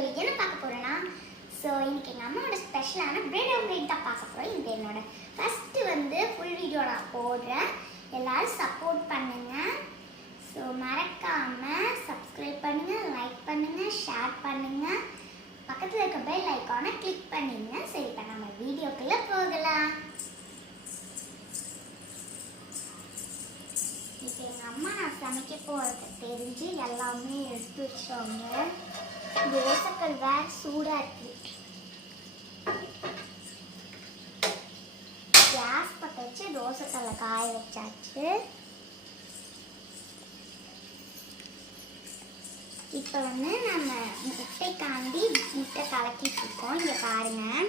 வீடியோவில் என்ன பார்க்க போகிறேன்னா, இன்னைக்கு எங்கள் அம்மாவோட ஸ்பெஷலான பிரெட் ஆம்லேட் தான் பார்க்க போகிறோம். இது என்னோட ஃபஸ்ட்டு ஃபுல் வீடியோ நான் போடுறேன். எல்லோரும் சப்போர்ட் பண்ணுங்கள். மறக்காமல் சப்ஸ்கிரைப் பண்ணுங்கள், லைக் பண்ணுங்கள், ஷேர் பண்ணுங்கள், பக்கத்தில் இருக்க பெல் ஐக்கானை கிளிக் பண்ணிடுங்க. சரி, இப்போ நம்ம வீடியோக்குள்ளே போகலாம். இப்போ எங்கள் அம்மா நான் சமைக்க போகிறது தெரிஞ்சு எல்லாமே எடுத்து வச்சோங்க. தோசைக்கல் வேற சூடாக இருக்கு. கேஸ் பற்ற வச்சு தோசைக்கல்லை காய வச்சாச்சு. இப்போ நம்ம முட்டைக்காண்டி முட்டை கலக்கிட்டு இருக்கோம். இங்கே பாருங்கள்,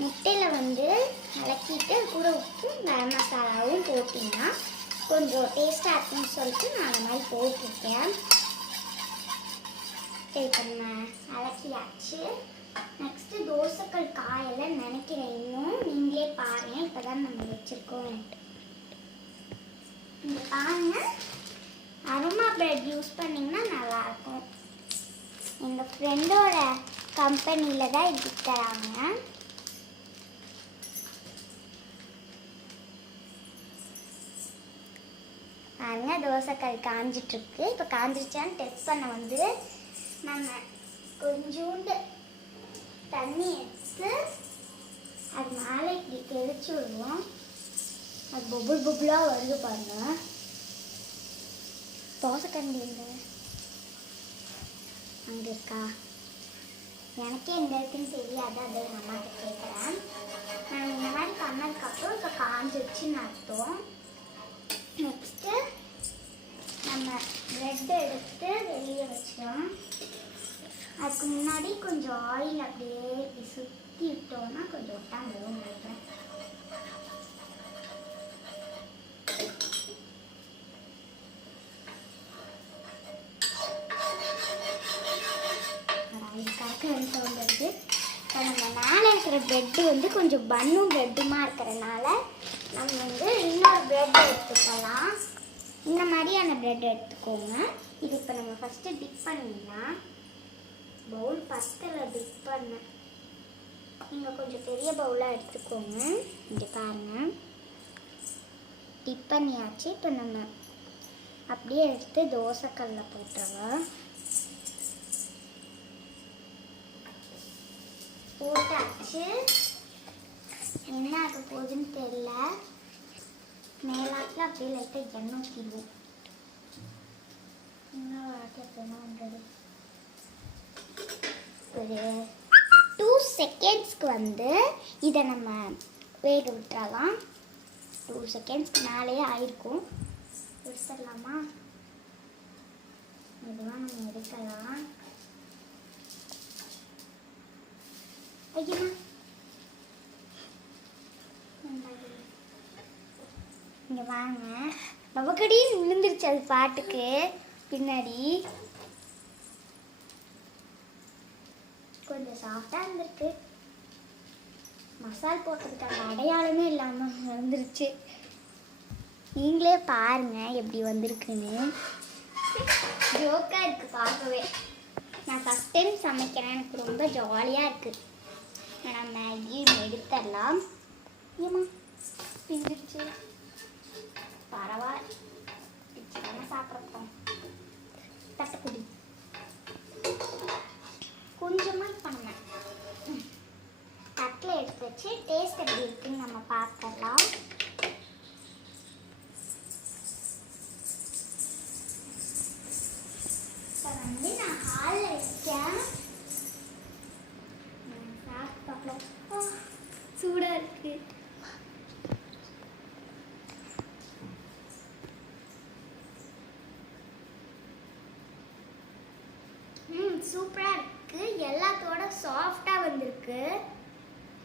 முட்டையில் கலக்கிட்டு கூட உப்பும் கரம் மசாலாவும் போட்டிங்கன்னா கொஞ்சம் டேஸ்ட்டாக இருக்குன்னு சொல்லிட்டு நான் அந்த மாதிரி போட்டிருக்கேன். இப்போ கலக்கியாச்சு. நெக்ஸ்ட்டு தோசைக்கல் காயெல்லாம் நினைக்கிறேன். இன்னும் நீங்களே பாருங்கள். இப்போ தான் நம்ம வச்சுருக்கோம். இங்கே பாருங்கள், அரோமா பிரெட் யூஸ் பண்ணிங்கன்னா நல்லாயிருக்கும். எங்கள் ஃப்ரெண்டோட கம்பெனியில் தான் இது தராங்க. பாருங்கள், தோசைக்கல் காஞ்சிட்ருக்கு. இப்போ காஞ்சிருச்சான்னு டெஸ்ட் பண்ண நம்ம கொஞ்சோண்டு தண்ணி எடுத்து அது மேலே இப்படி தெளிச்சு விடுவோம். அது பொபுள் பொபுளாக வருது பாருங்கள். தோசைக்கண்டி அங்கே இருக்கா? எனக்கே எந்த இருக்குன்னு தெரியாது. அதை எங்கள் அம்மாட்ட கேட்குறேன். நான் இந்த மாதிரி பண்ணதுக்கப்புறம் இப்போ காஞ்சிருச்சுன்னு அர்த்தம். நெக்ஸ்ட்டு நம்ம ப்ரெட் எடுத்து வெளியே வச்சிடும். அதுக்கு முன்னாடி கொஞ்சம் ஆயில் அப்படியே இப்படி சுற்றி விட்டோம்னா கொஞ்சம் ஒட்டாமலும் நினைக்கிறேன். வருது. இப்போ நம்ம மேலே இருக்கிற ப்ரெட்டு கொஞ்சம் பன்னும் ப்ரெட்டுமா இருக்கிறனால நம்ம இன்னொரு ப்ரெட் எடுத்துக்கலாம். இந்த மாதிரியான ப்ரெட் எடுத்துக்கோங்க. இது இப்போ நம்ம ஃபஸ்ட்டு டிப் பண்ணிடலாம். பவுல் ஃபஸ்ட்டில் டிப் பண்ண நீங்கள் கொஞ்சம் பெரிய பவுலாக எடுத்துக்கோங்க. இங்கே பாருங்கள், டிப் பண்ணியாச்சு. இப்போ நம்ம அப்படியே எடுத்து தோசைக்கல்ல போட்டுருவோம். போட்டாச்சு. என்ன ஆக போகுதுன்னு தெரியல. மேலாட்டில் அப்படியே லைட்டாக எண்ணெய் ஊற்றிடுவோம். இன்னும் வாட்டில் ஒரு 2 செகண்ட்ஸ்க்கு இதை நம்ம வேக விட்டுறலாம். 2 செகண்ட்ஸ்க்கு மேலேயே ஆயிருக்கும். எடுத்துடலாமா? இதுவாக நம்ம எடுக்கலாம். ஐயா, இங்கே வாங்க. பவக்கடின்னு விழுந்துருச்சு அது பாட்டுக்கு பின்னாடி. கொஞ்சம் சாஃப்டாக இருந்திருக்கு. மசால் போட்டதுக்கான அடையாளமே இல்லாமல் வந்துருச்சு. நீங்களே பாருங்கள் எப்படி வந்திருக்குன்னு. ஜோக்காக இருக்குது பார்க்கவே. நான் ஃபஸ்ட் டைம் சமைக்கிறேன். எனக்கு ரொம்ப ஜாலியாக இருக்குது. நான் மேகி எடுத்துடலாம். ஏமா பிஞ்சிருச்சு, பரவாயில்ல, பிச்சு தானே சாப்பிட்றோம். தட்டுக்குடி கொஞ்சமாக பண்ணேன். தட்டில் எடுத்து வச்சு டேஸ்ட் எப்படி இருக்குன்னு நம்ம பார்க்கலாம். இப்போ நான் ஹாலில் வச்சேன். சாப்பிட்டு பார்க்கலாம். சூடாக இருக்கு. சூப்பராக இருக்குது. எல்லாத்தோட சாஃப்டாக வந்திருக்கு.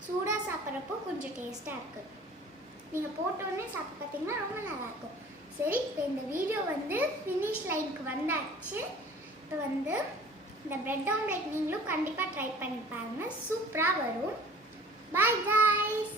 சூடாக சாப்பிட்றப்போ கொஞ்சம் டேஸ்ட்டாக இருக்குது. நீங்கள் போட்டோடனே சாப்பிட்டு பார்த்தீங்கன்னா ரொம்ப நல்லாயிருக்கும். சரி, இப்போ இந்த வீடியோ ஃபினிஷ் லைனுக்கு வந்தாச்சு. இப்போ இந்த பிரெட் ஆம்லேட் நீங்களும் கண்டிப்பாக ட்ரை பண்ணி பாருங்கள். சூப்பராக வரும். Bye guys.